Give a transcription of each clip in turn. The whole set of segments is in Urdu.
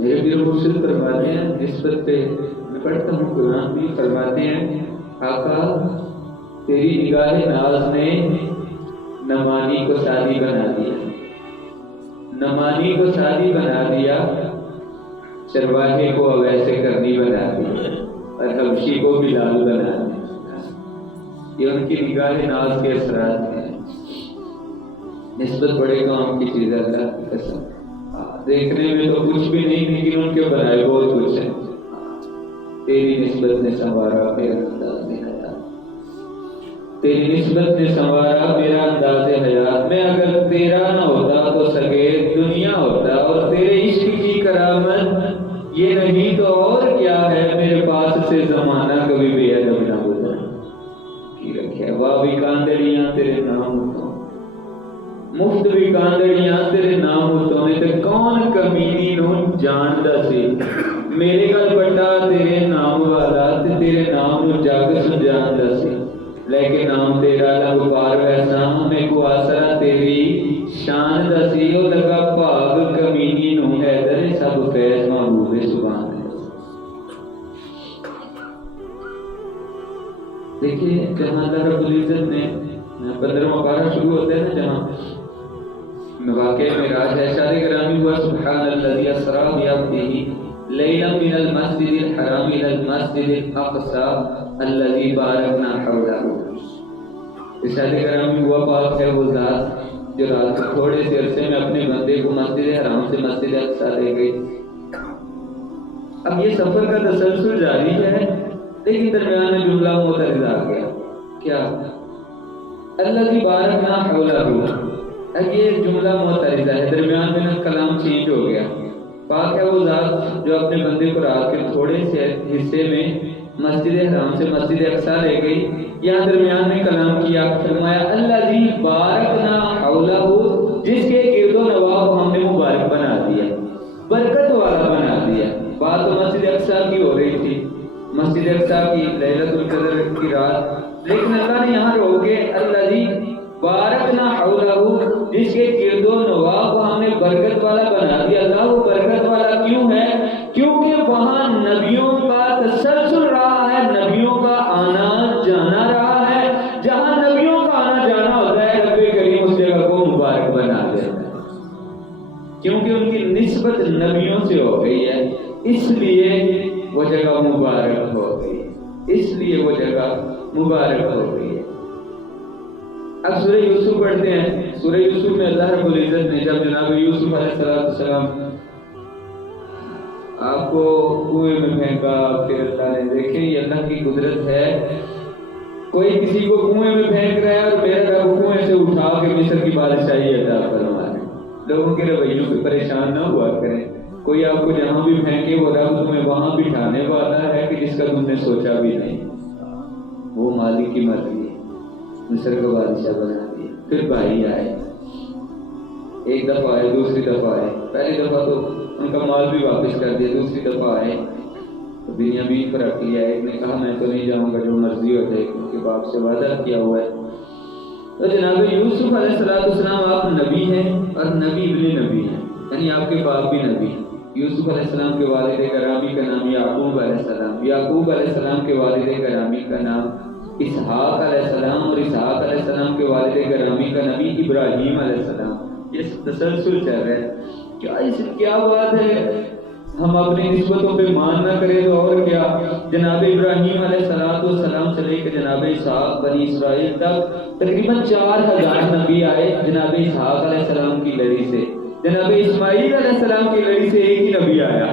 میرے پیر مرشد فرماتے ہیں نسبت پہ میں پڑھتا ہوں قرآن بھی فرماتے ہیں آقا تیری نگاہ ناز نے نمانی کو سادی بنا دیا، نمانی کو سادی بنا دیا، چرواہے کو اویسے کرنی بنا دیا اور حبشی کو بلال بنا دیا۔ یہ ان کی نگاہ ناز کے اثرات ہیں۔ نسبت بڑے کام کی چیز ہے، اللہ کی قسم، دیکھنے میں تو کچھ بھی نہیں لیکن ان کے بنائے بہت کچھ ہے۔ تیری نسبت نے سنوارا میرا انداز حیات، تیری نسبت نے سنوارا میرا انداز حیات۔ میں اگر تیرا نہ ہوتا تو سگے دنیا ہوتا، اور تیرے عشق کی کرامت یہ نہیں تو اور کیا ہے، میرے پاس سے زمانہ کبھی بے ادب نہ ہوتا کی رکھے۔ واہ بھی کاندڑیاں تیرے نام ہوتا، مفت بھی کاندڑیاں تیرے نام ہوتا نے تے کون کمینی نو جاندا سی، میرے گل بٹا تیرے نام والا تے تیرے نام نو جگ سجاندا سی، لیکن نام تیرا لگ پار ویسا ہمیں کو آسرا تیری شان دا سی، او لگا بھاگ کمینی نو حیدر سب فیض محبوب سبحان اللہ۔ دیکھیے جہاں اللہ رب العزت نے 15واں پارہ شروع ہوتا ہے نا، جہاں واقع معراج ہے، ارشاد گرامی ہوا سبحان الذی اسری بعبدہ لیلا من المسجد الحرام الى المسجد الاقصى الذی بارکنا حولہ۔ ارشاد گرامی ہوا پاک ہے وہ ذات جو رات کے تھوڑے سے عرصے میں اپنے بندے کو مسجد حرام سے مسجد اقصیٰ لے گئی۔ اب یہ سفر کا تسلسل جاری ہے، لیکن درمیان میں جملہ معترض آ گیا، کیا الذی بارکنا حولہ، اب یہ جملہ معترضہ ہے، درمیان میں کلام چینج ہو گیا۔ پاک ہے وہ ذات جو اپنے بندے کو رات کے تھوڑے سے حصے میں مسجد حرام سے مسجد اقصیٰ لے گئی، یہاں درمیان میں کلام کیا، فرمایا الذی بارکنا حولہ، جس کے گرد و نواح کو ہم نے مبارک بنا دیا، برکت والا بنا دیا۔ بات تو مسجد اقصیٰ کی ہو رہی تھی، مسجد اقصیٰ کی لیلۃ القدر کی رات، لیکن اللہ نے یہاں روک کے الذی بارکنا حولہ، جس کے گرد و نواح کو ہم نے برکت والا بنا دیا۔ اللہ وہ برکت والا کیوں ہے؟ کیونکہ وہاں نبیوں کا تسلسل رہا ہے، نبیوں کا آنا جانا رہا ہے۔ جہاں نبیوں کا آنا جانا ہوتا ہے رب کریم اس جگہ کو مبارک بنا دیتا ہے، کیونکہ ان کی نسبت نبیوں سے ہو گئی ہے، اس لیے وہ جگہ مبارک ہو گئی، اس لیے وہ جگہ مبارک ہو گئی ہے۔ اب سورہ یوسف پڑھتے ہیں۔ سورہ یوسف میں اللہ رب العزت نے جب جناب یوسف علیہ السلام آپ کو کنویں میں پھینکا، پھر اللہ نے دیکھیں یہ اللہ کی قدرت ہے، کوئی کسی کو کنویں میں پھینک رہا ہے اور میرا رب کنویں سے اٹھا کے مصر کی بادشاہی عطا فرما ہے۔ لوگوں کے رویوں پہ پریشان نہ ہوا کریں، کوئی آپ کو جہاں بھی پھینکے وہ رب تمہیں وہاں بٹھانے والا ہے کہ جس کا تم نے سوچا بھی نہیں، وہ مالک کی مرضی ہے، مصر کو بادشاہ بنا دیا۔ پھر بھائی آئے، ایک دفعہ آئے، دوسری دفعہ آئے، پہلی دفعہ تو ان کا مال بھی واپس کر دیا، دوسری دفعہ آئے تو بنیامین پر رکھ لیا۔ ایک نے کہا میں تو نہیں جاؤں گا، جو مرضی ہو جائے، کیونکہ باپ سے وعدہ کیا ہوا ہے۔ تو جناب یوسف علیہ السلام آپ نبی ہیں اور نبی ابن نبی ہیں، یعنی آپ کے باپ بھی نبی ہیں۔ یوسف علیہ السلام کے والد گرامی کا نام یعقوب علیہ السلام، یعقوب علیہ السلام کے والد گرامی کا نام اسحاق علیہ السلام، اور اسحاق علیہ السلام کے والد گرامی کا نبی ابراہیم علیہ السلام۔ یہ تسلسل چل رہا ہے، کیا بات ہے ہم اپنی نسبتوں پہ مان نہ کریں تو اور کیا۔ جناب ابراہیم علیہ السلام سے لے کے جناب اسحاق بنی اسرائیل تک تقریباً 4000 نبی آئے جناب اسحاق علیہ السلام کی لڑی سے۔ جناب اسماعیل علیہ السلام کی لڑی سے ایک ہی نبی آیا،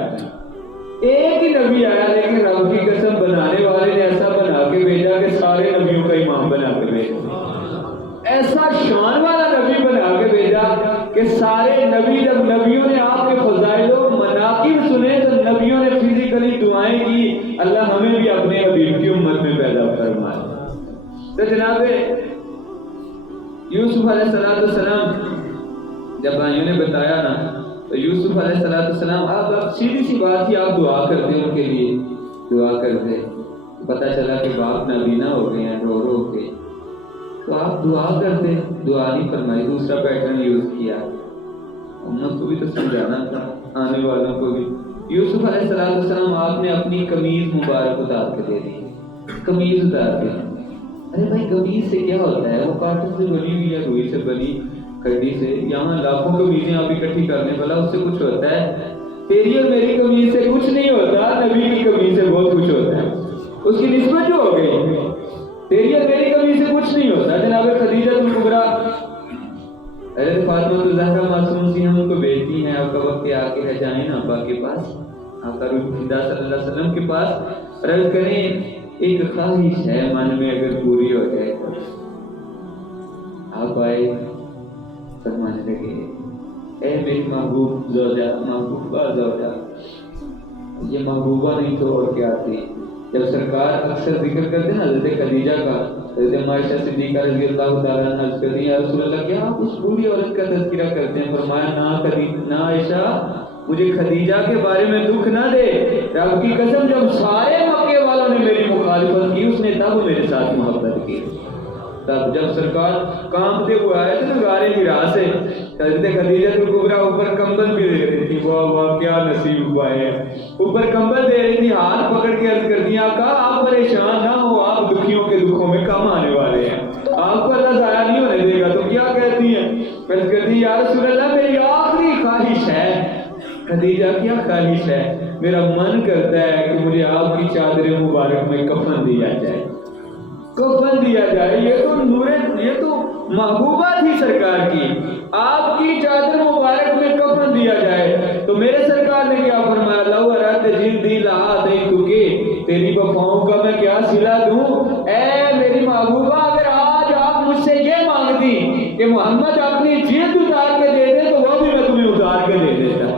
ایک ہی نبی آیا، لیکن رب کی قسم بنانے والے نے ایسا بنا کے بھیجا کہ سارے نبیوں کا امام بنا کے بھیجا، ایسا شان والا نبی بنا کے بھیجا کہ سارے نبی، جب نبیوں نے آپ کے فضائل و مناقب سنے تو نبیوں نے فزیکلی دعائیں کی، اللہ ہمیں بھی اپنے حبیب کی امت میں پیدا فرمائے۔ تو جناب یوسف علیہ السلام جب بھائیوں نے بتایا نا تو یوسف علیہ السلام آپ سیدھی سی بات ہی آپ دعا کرتے ان کے لیے، دعا کرتے، پتہ چلا کہ باپ نابینا ہو گئے ہیں رو رو کے، تو آپ دعا کرتے، دعا نہیں فرمائی، دوسرا پیٹرن یوز کیا، امت کو بھی تو سمجھانا تھا آنے والوں کو بھی. یوسف علیہ السلام آپ نے اپنی قمیض مبارک اتار کے دے دی. قمیض اتار کے, ارے بھائی قمیض سے کیا ہوتا ہے؟ وہ کاٹن سے بنی ہوئی یا روئی سے بنی کڑی سے, یہاں لاکھوں قمیضیں آپ اکٹھی کرنے والا, اس سے کچھ ہوتا ہے؟ تیری اور میری قمیض سے کچھ نہیں ہوتا, نبی کی قمیض سے بہت کچھ ہوتا ہے. اس کی نسبت جو ہو گئی, تیری اور میری قمیض سے کچھ نہیں ہوتا. جناب خدیجہ الکبریٰ حضرت فاطمہ الزہرا معصوم سی ہم ان کو بیٹی ہیں, آپ کا وقت کے آ کے جائیں ابا کے پاس, آقا روح الہدیٰ صلی اللہ علیہ وسلم کے پاس, عرض کریں ایک خواہش ہے من میں, اگر پوری ہو جائے تو. آپ آئے, فرمانے لگے اے میری محبوب زوجہ, محبوبہ زوجہ. یہ محبوبہ نہیں تو اور کیا تھی. جب سرکار اکثر ذکر کرتے ہیں حضرت خدیجہ کا, حضرت عائشہ صدیقہ رضی اللہ تعالیٰ عنہ عرض کرتی ہیں یا رسول اللہ کیا آپ اس بوڑھی عورت کا تذکرہ کرتے ہیں؟ فرمایا نہ عائشہ, مجھے خدیجہ کے بارے میں دکھ نہ دے. رب کی قسم جب سارے مکے والوں نے میری مخالفت کی, اس نے تب میرے ساتھ محبت کی. تب جب سرکار کانپتے ہوئے آئے تھے غار حرا سے, حضرت خدیجہ الکبریٰ اوپر کمبل بھی دے رہی تھی. واہ واہ کیا نصیب ہوا ہے, اوپر کمبل دے رہی تھی, ہاتھ پکڑ کے عرض کر دیا آقا آپ پریشان نہ ہو, آپ دکھیوں کے دکھوں میں کم آنے والے ہیں, آپ کو اللہ ضائع نہیں ہونے دے گا. تو کیا کہتی ہیں؟ عرض کرتی یا رسول اللہ میری آخری خواہش ہے. خدیجہ کیا خواہش ہے؟ میرا من کرتا ہے کہ مجھے آپ کی چادر مبارک میں کفن دیا جائے, کفن دیا جائے. یہ تو محبوبہ تھی سرکار کی, آپ کی چادر مبارک میں کفن دیا جائے. تو میرے سرکار نے کیا فرمایا؟ لو اراد جلدی لا دے تجھے, تیری وفاؤں کا میں کیا صلہ دوں. اے میری محبوبہ اگر آج آپ مجھ سے یہ مانگتی کہ محمد اپنی جلد اتار کے دے دے تو وہ بھی میں تمہیں اتار کے دے دیتا.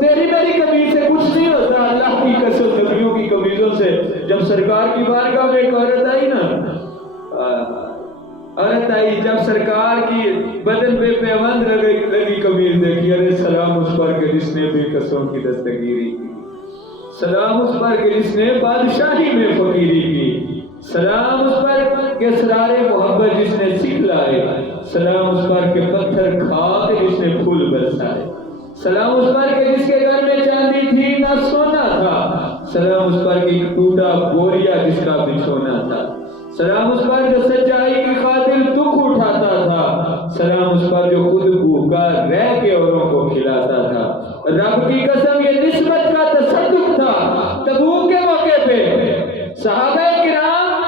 تیری میری قمیض سے کچھ نہیں ہوتا. اللہ کی قسم نبیوں کی قمیضوں سے. جب سرکار کی بارگاہ میں ایک عورت آئی نا, عورت آئی, جب سرکار کی بدن پہ پیوند لگی قمیض دیکھی, ارے سلام اس پر کہ جس نے بے قصوں کی دستگیری کی, سلام اس پر کہ جس نے بادشاہی میں فقیری کی, سلام اس پر کہ اسرار محبت جس نے سکھ لائے, سلام اس پر کہ پتھر کھا کے جس نے پھول برسائے, سلام اس پر کہ جس کے گھر میں چاندی تھی نہ سونا تھا, سلام اس پر کہ ایک ٹوٹا بوریا جس کا بچھونا تھا, سلام اس پر جو سچائی کی خاطر دکھ اٹھاتا تھا, سلام اس پر جو خود بھوکا رہ کے اوروں کو کھلاتا تھا. رب کی قسم یہ نسبت کا تصدق تھا. تبوک کے موقع پہ صحابہ کرام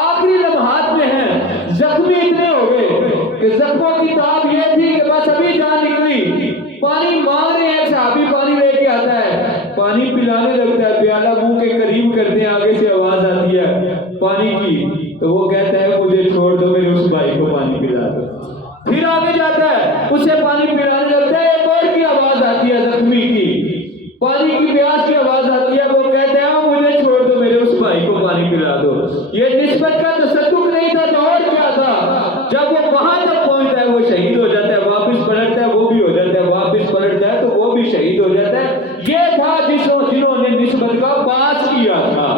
آخری لمحات میں ہیں, زخمی اتنے ہو گئے کہ زخموں کی تاب یہ تھی کہ بس ابھی جان نکلی. پانی مانگ رہے ہیں, صحابی پانی لے کے آتا ہے, پانی پلانے لگتا ہے, پیالہ منہ کے قریب کرتے ہیں, آگے سے آواز آتی ہے پانی کی, تو وہ کہتا ہے مجھے چھوڑ دو, میرے اس بھائی کو پانی پلا دو. پھر آگے جاتا ہے, اسے پانی پلانے لگتا ہے, ایک اور کی آواز آتی ہے زخمی کی, پانی کی پیاس کی آواز آتی ہے, وہ کہتا ہے مجھے چھوڑ دو, میرے اس بھائی کو پانی پلا دو. یہ نسبت کا تصدق نہیں تھا تو اور کیا تھا. جب وہ وہاں تک پہنچتا ہے وہ شہید ہو جاتا ہے, واپس پلٹتا ہے وہ بھی ہو جاتا ہے, واپس پلٹتا ہے تو وہ بھی شہید ہو جاتا ہے. یہ تھا جنہوں نے نسبت کا پاس کیا تھا.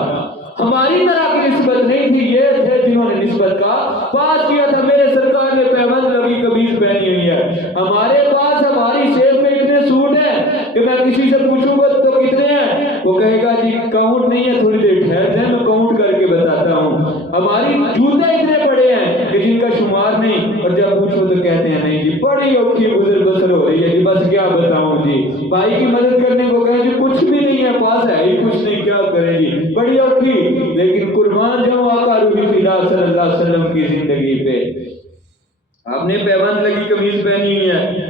ہماری طرح کی نسبت نہیں تھی, یہ تھے جنہوں نے نسبت کا پاس کیا تھا. میرے سرکار نے پیوند لگی قمیض پہنی ہوئی ہے, ہمارے پاس ہماری شیپ میں اتنے سوٹ ہیں کہ میں کسی سے پوچھوں گا تو کتنے ہیں, وہ کہے گا جی کاؤنٹ نہیں ہے, تھوڑی دیر ٹھہر جائیں میں کاؤنٹ کر کے بتاتا ہوں. ہماری جوتے اتنے بڑے ہیں کہ جن کا شمار نہیں, اور جب پوچھو تو کہتے ہیں نہیں جی بڑی اوکھی گزر بسر ہو رہی ہے جی, بس کیا بتاؤں جی. بھائی کی مدد کرنے کو کہیں جی کچھ بھی نہیں ہے, پاس ہے ہی کچھ نہیں, کیا کریں جی, بڑی اوکھی. لیکن قربان جاؤں آقا روح الہدیٰ صلی اللہ علیہ وسلم کی زندگی پہ. آپ نے پیوند لگی قمیض پہنی ہوئی ہے,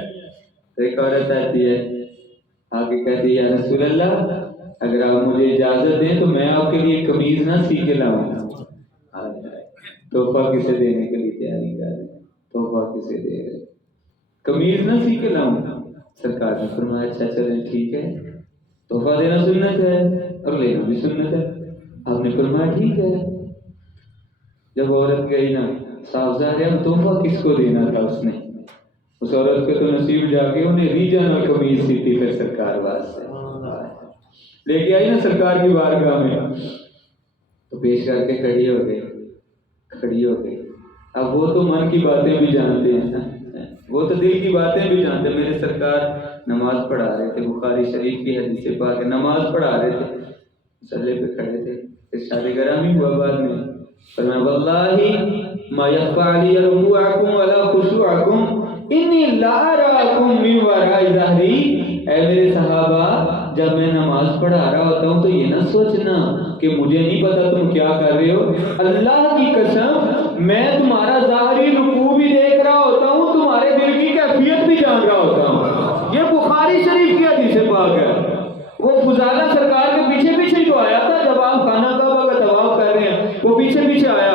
ایک عورت آتی ہے آگے کہتی ہے یا رسول اللہ اگر آپ مجھے اجازت دیں تو میں آپ کے لیے قمیض نہ سی کے لاؤں. تحفہ کسے دینے کے لیے تیاری کر رہے ہیں, تحفہ کسے دے رہے, قمیض نہ سی کے لاؤں. سرکار نے فرمایا اچھا چلیں ٹھیک ہے, تحفہ دینا سنت ہے اور لینا بھی سنت ہے. آپ نے فرمایا ٹھیک ہے. جب عورت گئی نا, صاف ظاہر ہے تحفہ کس کو دینا تھا, اس نے, اس عورت کے تو نصیب جا کے انہیں ریجن اور قمیض سی تھی. پھر سرکار واسطے لے کے آئی نا سرکار کی بارگاہ میں, تو پیش کر کے کھڑی ہو گئی. اب وہ تو من کی باتیں بھی جانتے ہیں, وہ تو دل کی باتیں بھی جانتے. میرے سرکار نماز پڑھا رہے تھے, بخاری شریف کی حدیث پاک ہے, نماز پڑھا رہے تھے, مصلی پہ کھڑے تھے, ارشاد گرامی ہوا بعد میں فرمایا واللہ ما یخفى علی رکوعکم ولا خشوعکم انی لا اراکم من وراء ظہری. اے میرے صحابہ, جب میں نماز پڑھا رہا ہوتا ہوں تو یہ نہ سوچنا کہ مجھے نہیں پتا تم کیا کر رہے ہو. اللہ کی قسم میں تمہارا ظاہری رکوع بھی دیکھ رہا ہوتا ہوں, تمہارے دل کی کیفیت بھی جان رہا ہوتا ہوں. یہ بخاری شریف کی حدیث پاک ہے. وہ فضالہ سرکار کے پیچھے پیچھے ہی تو آیا تھا جب آپ خانہ کعبہ کا طواف کر رہے ہیں, وہ پیچھے پیچھے آیا,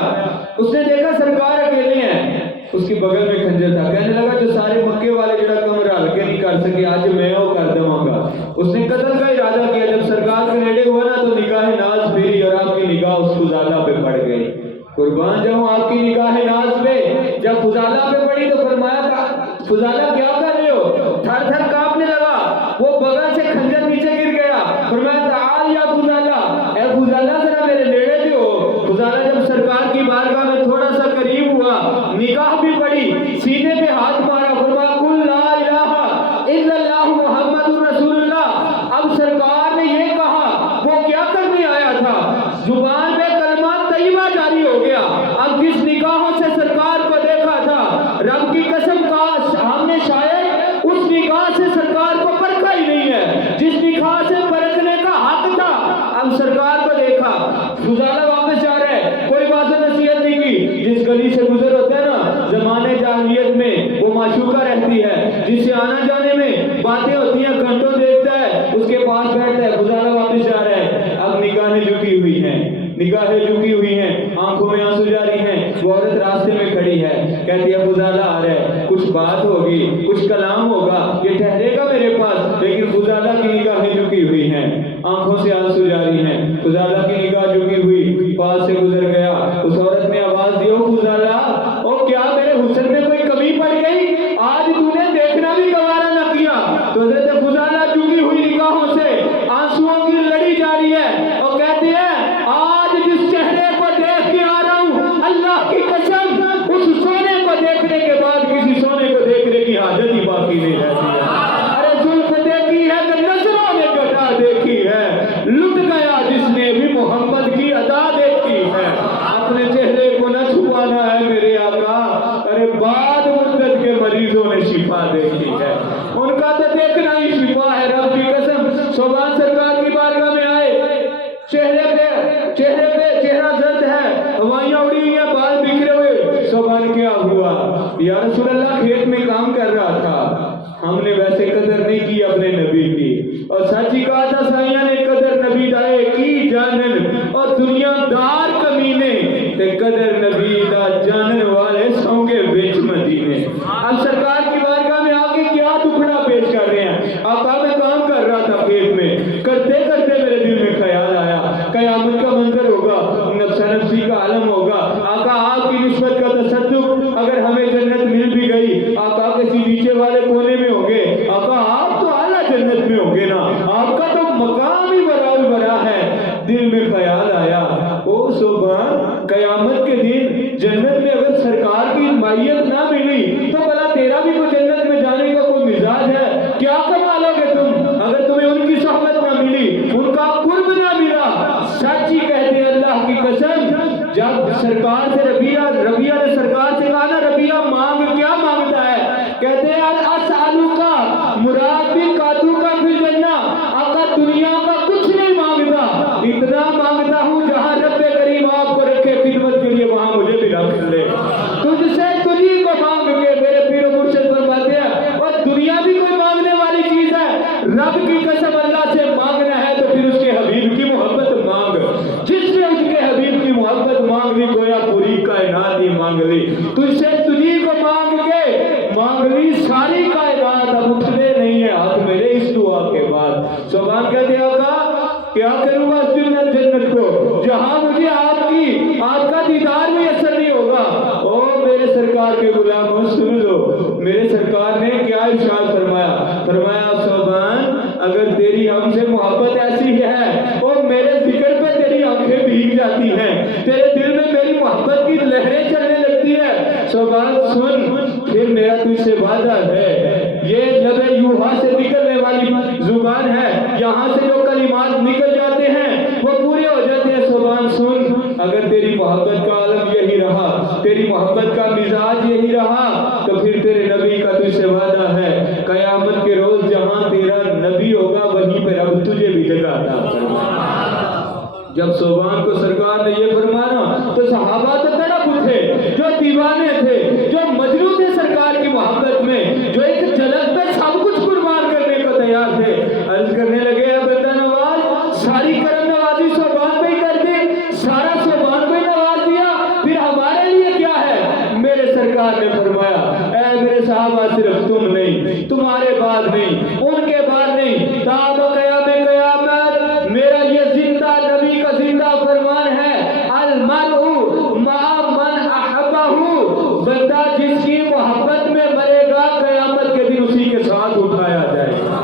اس نے دیکھا سرکار اکیلے ہیں, اس کی بغل میں خنجر تھا, کہنے لگا جو سارے مکے والے جڑا کمر ہلکے نہیں کر سکے آج میں وہ کر دوں گا. اس نے قتل کا ارادہ کیا. جب سرکار کے نیڑے ہوا نا تو نگاہ ناز پھیری اور آپ کی نگاہ اس فضالہ پہ پڑ گئی. قربان جاؤں آپ کی نگاہ ناز پہ جب فضالہ پہ پڑی تو فرمایا تھا فضالہ کیا کر رہے ہو؟ تھر تھر کانپنے لگا, وہ بغل سے خنجر نیچے گر گیا. فرمایا تعال یا فضالہ, اے فضالہ ذرا میرے نیڑے سے ہو. فضالہ جب سرکار کی بارگاہ میں تھوڑا سا قریب ہوا, نگاہ بھی پڑی, سینے پہ ہاتھ مارا, فرمایا قل لا الہ الا اللہ محمد رسول اللہ. اب سرکار نے یہ کہا, وہ کیا کرنے آیا تھا, زبان پہ کلمات طیبہ جاری ہو گیا. اب جس نگاہوں سے سرکار کو دیکھا تھا, رب کی قسم کاش ہم نے شاید اس نگاہ سے سرکار کو پرکھا ہی نہیں ہے جس نگاہ سے پرکھنے کا حق تھا. اب سرکار کو دیکھا, فضالہ واپس جا رہا ہے, کوئی بات نصیحت نہیں کی. جس گلی سے گزر ہوتا ہے نا زمانے جاہلیت میں, وہ معشوقہ رہتی ہے, جس سے آنا جانے میں باتیں ہوتی ہیں, گھنٹوں دیکھتا ہے, اس کے پاس بیٹھتا ہے. فضالہ واپس جا رہا ہے, اب نگاہیں جھکی ہوئی ہیں, نگاہیں جھکی ہوئی ہیں, آنکھوں میں آنسو جاری ہیں. وہ عورت راستے میں کھڑی ہے, کہتی ہے فضالہ آ رہا ہے, کچھ بات ہوگی, کچھ کلام ہوگا, یہ ٹھہرے گا میرے پاس. لیکن فضالہ کی نگاہیں جھکی ہوئی ہیں, آنکھوں سے آنسو جاری ہیں. فضالہ کی نگاہ جھکی ہوئی, پاس سے گزر گیا. اس عورت نے آواز دی, او فضالہ, او کیا میرے حسن میں کوئی کمی پڑ گئی, آج تو نے دیکھنا بھی گوارا نہ کیا. تو حضرت فضالہ جھکی ہوئی نگاہوں سے آنسوؤں کی لڑی جاری ہے, اور کہتی ہے آج جس چہرے کو دیکھ کے آ رہا ہوں, اللہ کی قسم اس سونے کو دیکھنے کے بعد کسی سونے کو دیکھنے کی حاجت ہی باقی نہیں رہتی ہے. ارے زلف دیکھی ہے کہ نظروں نے گٹا دیکھی ہے, لٹ گیا جس نے بھی محمد کی ادا دیکھی ہے. اپنے چہرے کو نہ چھپانا ہے میرے آقا, ارے بعد مدت کے مریضوں نے شفا دیکھی ہے, ان کا تو دیکھنا ہی شفا ہے. رب کی قسم صوبان سرکار کی بارگاہ میں آئے, چہرے پہ چہرہ زرد ہے, ہوائیاں اڑی ہوئی ہیں, بال بکھرے ہوئے. صوبان کیا ہوا یا رسول اللہ, کھیت میں کام کر رہا تھا, ہم نے ویسے قدر نہیں کی اپنے نبی کی, اور سچ ہی کہا تھا سائیاں نے قدر نبی دائے کی جانن, اور دنیا دار کمینے تے قدر نبی دا جانن والے سونگے بیچ مدینے. اب سرکار کی بارگاہ میں آگے کیا ٹکڑا پیش کر رہے ہیں. آقا میں کام کر رہا تھا کھیت میں, کرتے کرتے میرے دل میں خیال آیا قیامت کا منظر ہوگا, نفس نفسی کا عالم ہوگا. آقا آپ کی نسبت کا تصدق, اگر ہمیں جنت مل بھی گئی, آقا کسی نیچے والے کونے میں ہوں گے, آقا آپ تو اعلیٰ جنت میں ہوں گے نا, آپ کا تو مقام ہی برابر ہے. دل میں خیال آیا, او سبحان, قیامت کے دن جنت میں اگر سرکار کی مائیت نہ ملی تو بھلا تیرا بھی کوئی جنت میں جانے کا کوئی مزاج ہے؟ کیا کما لو گے تم اگر تمہیں ان کی صحبت نہ ملی, ان کا قرب نہ ملا. سچ ہی کہتے ہیں اللہ کی قسم, جب سرکار سے ربیہ نے سرکار سے کہا نا, ربیہ مانگ, کیا مانگتا ہے؟ کہتے ہیں اسالو کا مراد بھی قاتو کا فی الجنہ. آقا دنیا کا کچھ نہیں مانگتا, اتنا مانگتا ہوں جہاں رب کریم آپ کو رکھے خدمت کے لیے وہاں مجھے بھی رکھ لے. تجھ سے تجھی کو مانگ کے میرے پیر و مرشد فرماتے ہیں, اور دنیا بھی کوئی مانگنے والی چیز ہے. رب کی قسم اللہ سے مانگنا ہے تو پھر اس کے حبیب کی محبت مانگ. جس نے اس کے حبیب کی محبت مانگ لی گویا پوری کائنات ہی مانگ لی. تجھ سے تجھی کو مانگ لی ساری کائنات, اب اٹھنے نہیں ہے ہاتھ میرے اس دعا کے بعد. سبحان کہتے ہیں آقا کیا کروں گا جنت کو جہاں مجھے آپ کا دیدار بھی اثر نہیں ہوگا. او میرے سرکار کے غلاموں سن لو, میرے سرکار نے کیا ارشاد فرمایا, فرمایا سبحان اگر تیری ہم سے محبت ایسی ہے اور میرے ذکر پہ تیری آنکھیں بھیگ جاتی ہیں, تیرے دل میں میری محبت کی لہریں چلنے لگتی ہے, سبحان سن, پھر میرا تجھ تجھ سے وعدہ ہے. یہ لب یوحا سے نکلنے والی زبان ہے. یہاں سے جو کلمات نکل جاتے ہیں وہ پورے ہو جاتے ہیں. زبان سن، اگر تیری محبت کا عالم یہی رہا، تیری محبت کا مزاج یہی رہا، تو پھر تیرے نبی کا تجھ سے وعدہ ہے قیامت کے روز جہاں تیرا نبی ہوگا وہیں پہ رب تجھے بھی جگہ عطا فرمائے. جب صوبان کو سرکار نے یہ فرمانا تو صحابہ تو تڑپ اٹھے، جو دیوانے تھے، جو مجنون تھے سرکار کی محبت میں، جو ایک جھلک پہ سب کچھ قربان کرنے کو تیار تھے. عرض کرنے لگے اے بندہ نواز، ساری کرم نوازی صوبان پہ ہی کر دی، سارا صوبان پہ ہی نواز دیا، پھر ہمارے لیے کیا ہے؟ میرے سرکار نے فرمایا اے میرے صحابہ، صرف تم نہیں، تمہارے بعد نہیں، ان کے بعد نہیں، تا قیام قیامت میرا یہ زندہ نبی کا زندہ فرمان ہے، المرء مع من احبہ، بندہ جس کی محبت میں مرے گا قیامت کے دن اسی کے ساتھ اٹھایا جائے گا.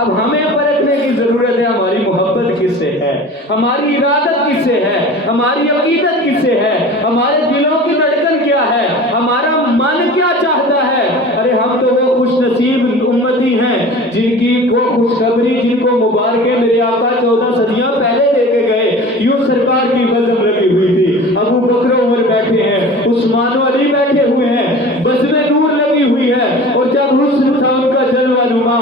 اب ہمیں پرکھنے کی ضرورت ہے ہماری محبت کس سے ہے، ہماری ارادت کس سے ہے، ہماری عقیدت کس سے ہے، ہمارے دلوں کی دھڑکن کیا ہے، ہمارا من کیا چاہتا ہے. ارے ہم تو وہ خوش نصیب امتی ہیں جن کی کو خوشخبری، جن کو مبارکیں میرے آقا 14 صدیاں پہلے دے کے گئے. یوں سرکار کی بزم لگی ہوئی تھی، ابو بکر عمر بیٹھے ہیں، عثمان و علی بیٹھے ہوئے ہیں، بزم نور لگی ہوئی ہے. اور جب حسن تھا ان کا جلوہ نما،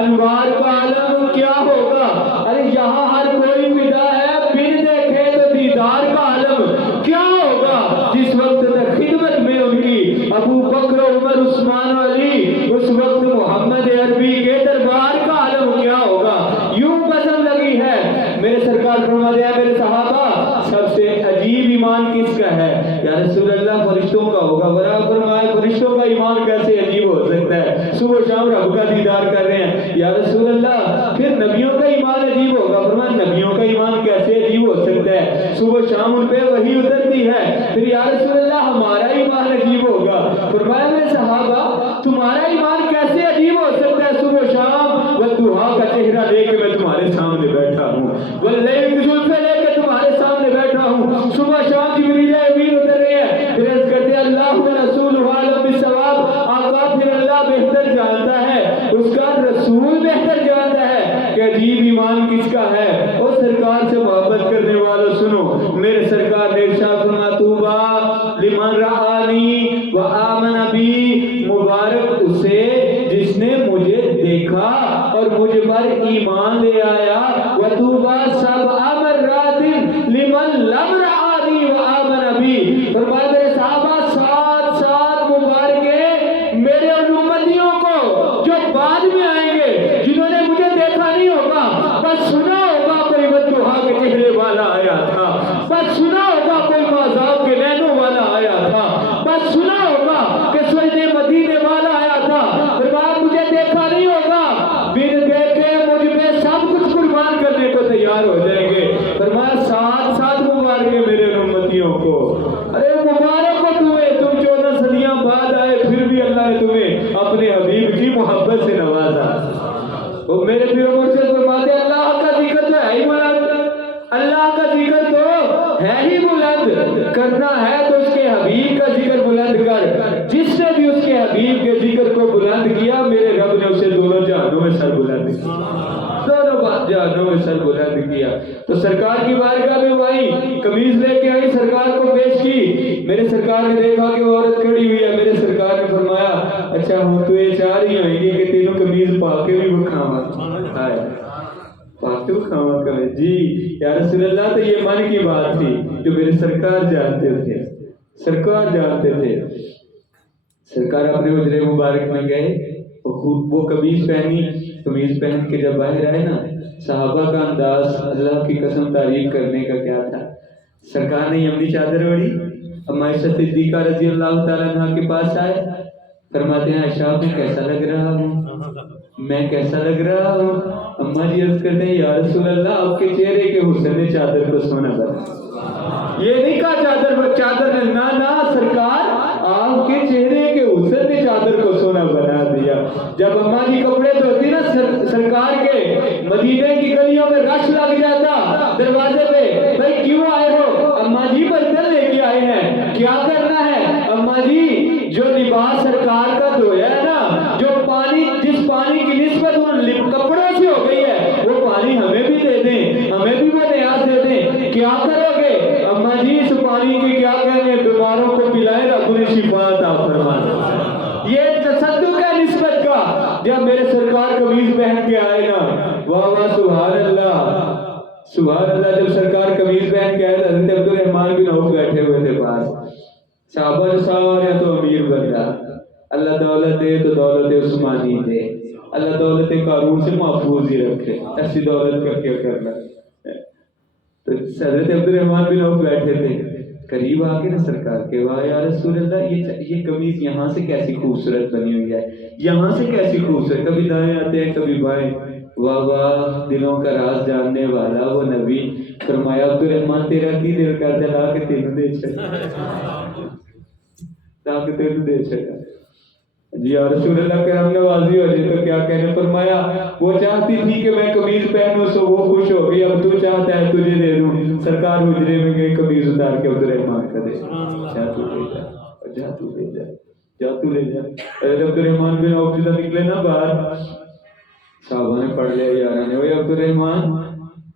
انوار کا عالم کیا ہوگا. ارے یہاں ہر کوئی فدا ہے، بن دیکھے تو دیدار کا عالم کیا ہوگا. جس وقت تک خدمت میں ان کی ابو بکر عمر عثمان و علی، اس وقت محمد عربی کے دربار کا عالم کیا ہوگا. یوں بزم لگی ہے. میرے سرکار فرماتے ہیں میرے صحابہ سب سے عجیب ایمان کس کا ہے؟ یا رسول اللہ فرشتوں کا ہوگا. برا فرمائے فرشتوں کا ایمان کیسے عجیب ہو سکتا ہے؟ صبح شام رب کا دیدار کر رہے ہیں. یا رسول اللہ پھر نبیوں کا ایمان عجیب ہوگا. فرمایا نبیوں کا ایمان کیسے عجیب ہو سکتا ہے؟ صبح شام ان پہ وحی اترتی ہے. پھر یا رسول اللہ ہمارا ایمان عجیب ہوگا. فرمایا میرے صحابہ تمہارا ایمان کیسے عجیب ہو سکتا ہے؟ صبح شام والضحیٰ کا چہرہ لے کے میں تمہارے سامنے بیٹھا ہوں، واللیل کی زلفیں لے کے تمہارے سامنے بیٹھا ہوں. صبح شام جبریل امین اتر رہے ہیں. پھر عرض کرتے ہیں اللہ و رسول عالم بالثواب. آقا پھر اللہ بہتر جانتا ہے، اس کا رسول بہتر جانتا ہے کہ عجیب ایمان کس کا ہے. اور سرکار سے محبت کرنے والوں سنو، میرے سرکار نے ارشاد فرمایا طوبیٰ لمن رآنی وآمن بی، مبارک اسے جس نے مجھے دیکھا اور مجھ پر ایمان لے آیا. وطوبیٰ سبع مرات لمن لم رآنی وآمن بی. فرمایا میرے صحابہ 7 مبارکیں میرے ان امتیوں کو جو بعد میں آئیں گے، جنہوں نے مجھے دیکھا نہیں ہوگا، بس سنا ہوگا کوئی والضحیٰ کے چہرے والا آیا تھا، بس سنا ہوگا کوئی مذاق کے نینوں والا آیا تھا، بس سنا ہوگا کہ سجدے مدینے والا آیا تھا. فرمایا مجھے دیکھا نہیں ہوگا، بن دیکھے مجھ پہ سب کچھ قربان کرنے کو تیار ہو جائیں گے. فرمایا 7 مبارکیں میرے امتیوں کو. ارے مبارک ہو تمہیں، تم 14 صدیاں بعد آئے پھر بھی اللہ نے تمہیں اپنے حبیب کی محبت سے نوازا. وہ میرے پیروں مرشد فرماتے اللہ کا ذکر تو ہے ہی بلند، اللہ کا ذکر تو ہے ہی بلند، کرنا ہے تو اس کے حبیب کا ذکر بلند کر. جس نے بھی اس کے حبیب کے ذکر کو بلند کیا میرے رب نے اسے دونوں جہانوں میں سر بلند کیا، دونوں جہانوں میں سر بلند کیا. تو سرکار کی بارگاہ میں وہ آئی، قمیض لے کے آئی، سرکار کو پیش کی. میرے سرکار نے دیکھا کہ وہ عورت کھڑی ہوئی ہے. میرے سرکار نے فرمایا اچھا ہوں تو یہ چاہ رہی ہوئیں گی کہ تینوں قمیض پا کے بھی بکھاوا پاک کھاوا کرے. جی یا رسول اللہ تو یہ من کی بات تھی جو میرے سرکار جانتے تھے، سرکار جانتے تھے. سرکار اپنے حجرے مبارک میں گئے، وہ قمیض پہنی. قمیض پہن کے جب باہر آئے نا، صحابہ کا انداز اللہ کی قسم تعریف کرنے کا کیا تھا. سرکار نے یمنی چادر اوڑھی، اما عائشہ صدیقہ رضی اللہ تعالیٰ عنہ کے پاس آئے. فرماتے ہیں عائشہ میں کیسا لگ رہا ہوں، میں کیسا لگ رہا ہوں. اماں جی عرض کرتے ہیں یا رسول اللہ آپ کے چہرے کے حسن نے چادر کو سونا بنا. یہ نہیں کہا چادر نے، نہ سرکار آپ کے چہرے کے حسن نے چادر کو سونا بنا دیا. جب اماں جی کپڑے دھوتی نا سرکار کے، مدینے کی گلیوں میں رش لگ جاتا دروازے پہ، بھائی کیوں آئے ہو؟ اماں جی برتن لے کے آئے ہیں. کیا کرنا ہے؟ اماں جی جو لباس سرکار کا دھویا میرے سرکار قمیض پہن کے آئے نا، واہ واہ سبحان اللہ سبحان اللہ. جب سرکار قمیض پہن کے آئے تو حضرت عبد الرحمن بن عوف بیٹھے ہوئے تھے پاس. صحابہ جو سارے تو امیر بن گیا. اللہ دولت دے تو دولت عثمانی دے، اللہ دولت قارون سے محفوظ ہی رکھے، ایسی دولت کا کیا کرنا. تو حضرت عبد الرحمن بن عوف بیٹھے تھے، قریب آ کے نا سرکار کے، واہ یا رسول اللہ یہ قمیض یہاں سے کیسی خوبصورت بنی ہوئی ہے، یہاں سے کیسی خوبصورت، کبھی دائیں آتے ہیں کبھی بائیں. واہ واہ دلوں کا راز جاننے والا وہ نبی. فرمایا عبد الرحمن تیرا کی دل کرتا لا کے تینوں دے چھڑا، لا کے تینوں دے چھڑا. جی یا رسول اللہ کرم نوازی ہو جائے تو کیا کہنے. فرمایا وہ چاہتی تھی کہ میں قمیض پہنوں سو وہ خوش ہو گئی، اب تو چاہتا ہے تجھے دے دوں. سرکار حجرے میں گئے قمیض اتار کے عبد الرحمن کا دے، جا تو لے جا، جا تو لے جا، جا تو لے جا. عبد الرحمن بن عوف جب نکلے نا باہر، صحابہ نے پڑھ لیا یارہ نے، اوے عبد الرحمن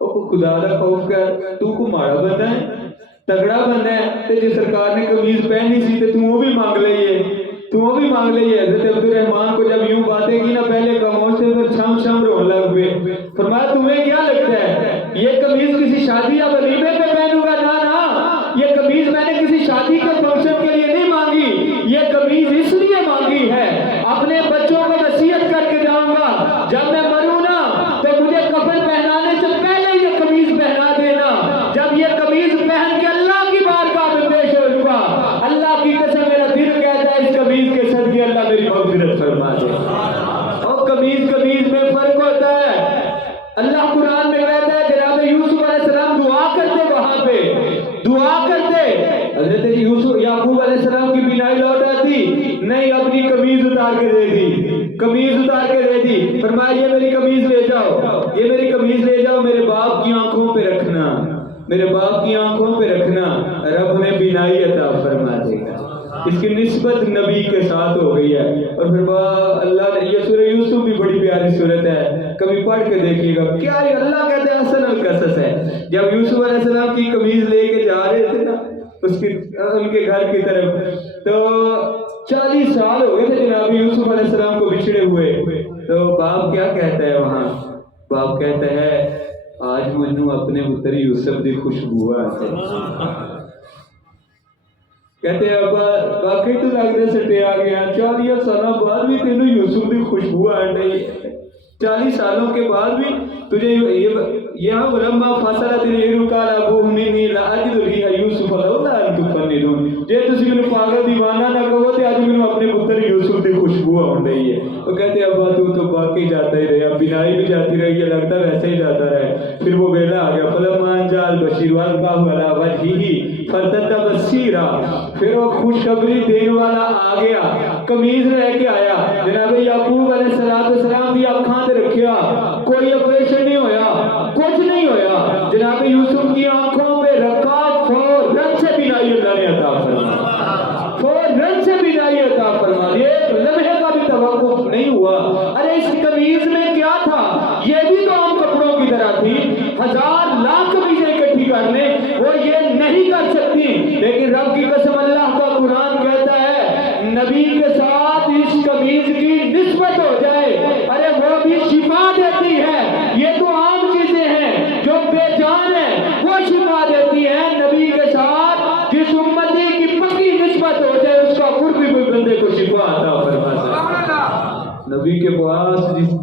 او خدا دا خوف کر، تو کو ماڑا بندہ ہے تگڑا بندہ ہے، تے جے سرکار نے قمیض پہنی سی تے تو وہ بھی مانگ لئیے، تو وہ بھی مانگ لئیے. حضرت عبد الرحمن کو جب یوں باتیں کی نا پہلے خاموش سے پھر چھم چھم رون لگ پے. فرمایا تمہیں کیا لگتا ہے یہ قمیض کسی شادی یا ولیمے پہ پہنوں گا؟ نا نا، یہ قمیض میں نے کسی شادی کے فنکشن کے لیے نہیں مانگی، یہ قمیض اس لیے مانگی ہے اپنے بچوں کو نصیحت کر کے جاؤں گا جب میں مروں نا تو مجھے کفن پہنانے سے پہلے یہ قمیض پہنا دینا. جب یہ قمیض پہن کے اللہ کی بارگاہ میں پیش ہوگا، اللہ کی قسم میرا دل کہتا ہے اس قمیض کے صدقے اللہ میری مغفرت فرما دے. اور قمیض میں فرق ہوتا ہے. اللہ قرآن میں کہتا ہے جناب یوسف علیہ السلام دعا کرتے، وہاں پہ دعا کرتے، حضرت یوسف یعقوب علیہ السلام کی بینائی لوٹ آتی نہیں، اپنی قمیض اتار کے دے دی، قمیض اتار کے دے دی. فرمایا یہ میری قمیض لے جاؤ، یہ میری قمیض لے جاؤ، میرے باپ کی آنکھوں پہ رکھنا، میرے باپ کی آنکھوں پہ رکھنا، رب نے بینائی عطا فرما دے گا. اس کی نسبت نبی کے ساتھ ہو گئی ہے. اور پھر اللہ نے، یہ سورہ یوسف بھی بڑی پیاری صورت ہے، کبھی پڑھ کے دیکھیے گا. کیا یہ اللہ کہتے ہیں احسن القصص ہے. جب یوسف علیہ السلام کی قمیض لے کے جا رہے تھے نا ان کے گھر کی طرف، تو 40 سال ہو گئے تھے جناب یوسف علیہ السلام کو بچھڑے ہوئے. تو باپ کیا کہتا ہے وہاں؟ باپ کہتا ہے آج مجھے اپنے پتر یوسف دی خوشبو آتے. کہتے ہیں ابا باقی تو لگتا سٹے آ گیا، 40 سالوں بعد بھی تینوں یوسف کی خوشبو آ رہی ہے. 40 سالوں کے بعد بھی تجھے یہاں ولما فاصلت العیر قال ابوہم انی لاجد ریح یوسف لولا ان تفندون. جے تسی مینوں پاگل دیوانہ نہ کہو تے اج مینوں اپنے پتر یوسف کی خوشبو آ رہی ہے. تو کہتے ابا تو باقی جاتا ہی رہا، بینائی بھی جاتی رہی ہے، لگتا ویسے ہی جاتا رہے. پھر وہ ویلا آ گیا، فلما جاء البشیر والقاه علی وجهه فارتد بصیرا. پھر وہ خوشخبری دینے والا آ گیا، قمیض لے کے آیا. جناب یعقوب علیہ السلام بھی آنکھاں تے رکھیا، کوئی آپریشن نہیں ہویا، کچھ نہیں ہویا. جناب یوسف کی آنکھوں پہ رکھا، فوراً سے بینائی اللہ نے عطا فرما، فوراً سے بینائی عطا فرما. یہ لمحے کا بھی توقف نہیں ہوا. ارے اس قمیض میں کیا تھا؟ یہ بھی تو عام کپڑوں کی طرح تھی، 1000 لاکھ قمیضیں اکٹھی کر لیں وہ یہ نہیں کر سکتی. لیکن رب کی قسم اللہ کا قرآن کہتا ہے نبی کے ساتھ اس قمیض کی نسبت ہو جائے، ارے وہ بھی شفا دیتی ہے. یہ تو عام چیزیں ہیں جو بے جان ہیں، وہ شفا دیتی ہیں. نبی کے ساتھ جس امتی کی پکی نسبت ہو جائے اس کا قرب بھی بندے کو شفا عطا فرما ہے. نبی کے پاس جس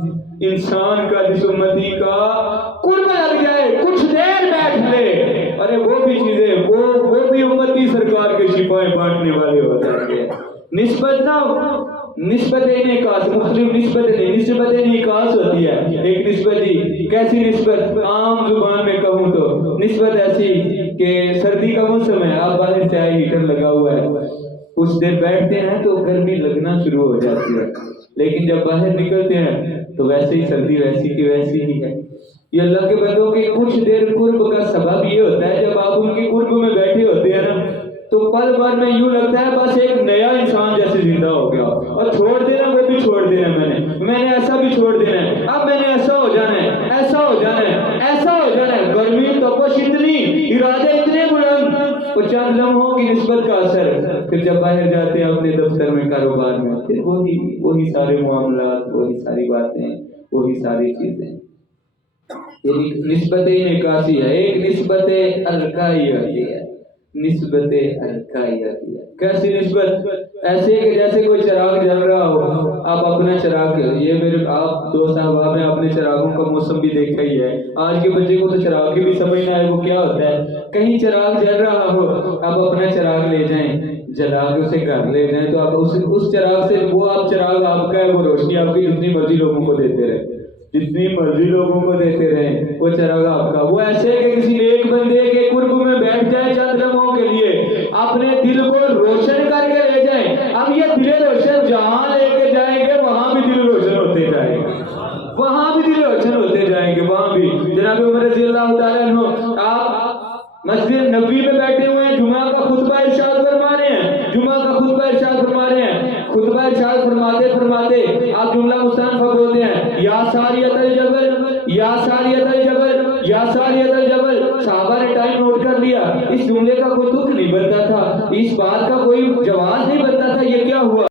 انسان کا، جس امتی کا قرب لگ جائے، کچھ دیر بیٹھ لے، ارے وہ بھی چیزیں، وہ بھی امتی سرکار کے شفائیں بانٹنے والے ہو جاتے ہیں. نسبت نہ، نسبت انعکاس، مختلف نسبت انعکاس ہوتی ہے. ایک نسبت ہی کیسی نسبت؟ عام زبان میں کہوں تو نسبت ایسی کہ سردی کا موسم ہے، آپ باہر چائے ہیٹر لگا ہوا ہے، کچھ دیر بیٹھتے ہیں تو گرمی لگنا شروع ہو جاتی ہے، لیکن جب باہر نکلتے ہیں تو ویسے ہی سردی ویسی کی ویسی ہی ہے. یہ اللہ کے بندوں کے کچھ دیر قرب کا سبب یہ ہوتا ہے جب آپ ان کے قرب میں بیٹھے ہوتے ہیں نا تو پل بھر میں یوں لگتا ہے بس ایک نیا انسان جیسے زندہ ہو گیا، اور چھوڑ دینا وہ بھی چھوڑ دینا، میں نے ایسا بھی چھوڑ دینا ہے، اب میں نے ایسا ہو جانا ہے، ایسا ہو جانا ہے، ایسا ہو جانا ہے. گرمی تپش اتنی، ارادے اتنے بلند، وہ چند لمحوں کی نسبت کا اثر، پھر جب باہر جاتے ہیں اپنے دفتر میں، کاروبار میں، پھر وہی سارے معاملات، وہی ساری باتیں، وہی ساری چیزیں۔ یعنی نسبت انعکاسی ہے، ایک نسبت القائی ہوتی ہے، نسبت القائی ہوتی ہے۔ کیسی نسبت؟ ایسے کہ جیسے کوئی چراغ جل رہا ہو، آپ اپنا چراغ، یہ میرے آپ دوست احباب ہیں، آپ نے چراغوں کا موسم بھی دیکھا ہی ہے۔ آج کے بچے کو تو چراغ کی بھی سمجھ نہ ہے وہ کیا ہوتا ہے۔ کہیں چراغ جل رہا ہو، آپ اپنا چراغ لے جائیں، جلا کے اسے گھر لے جائیں، تو آپ اس چراغ سے، وہ آپ چراغ آپ کا ہے، وہ روشنی آپ کی جتنی مرضی لوگوں کو دیتے رہے، جتنی مرضی لوگوں کو دیتے رہیں، وہ چراغ آپ کا۔ وہ ایسے کہ کسی نیک بندے کے قرب میں بیٹھ جائیں چند لمحوں کے لیے، اپنے دل کو روشن کر کے لے جائیں۔ اب یہ دل روشن جہاں لے کے جائیں گے وہاں بھی دل روشن ہوتے جائیں گے، وہاں بھی دل روشن ہوتے جائیں گے، وہاں بھی۔ جناب عمر رضی اللہ تعالیٰ عنہ، آپ مسجد نبوی میں بیٹھے ہوئے ہیں، جمعہ کا خطبہ ارشاد فرما رہے ہیں، جمعہ کا خطبہ ارشاد فرما رہے ہیں، خطبہ ارشاد فرماتے فرماتے آپ جملہ مستانفہ بولتے ہیں، یا ساریت الجبل، یا ساریت الجبل، یا ساریت الجبل۔ صحابہ نے ٹائم نوٹ کر لیا، اس جملے کا کوئی تک نہیں بنتا تھا، اس بات کا کوئی جواز نہیں بنتا تھا، یہ کیا ہوا؟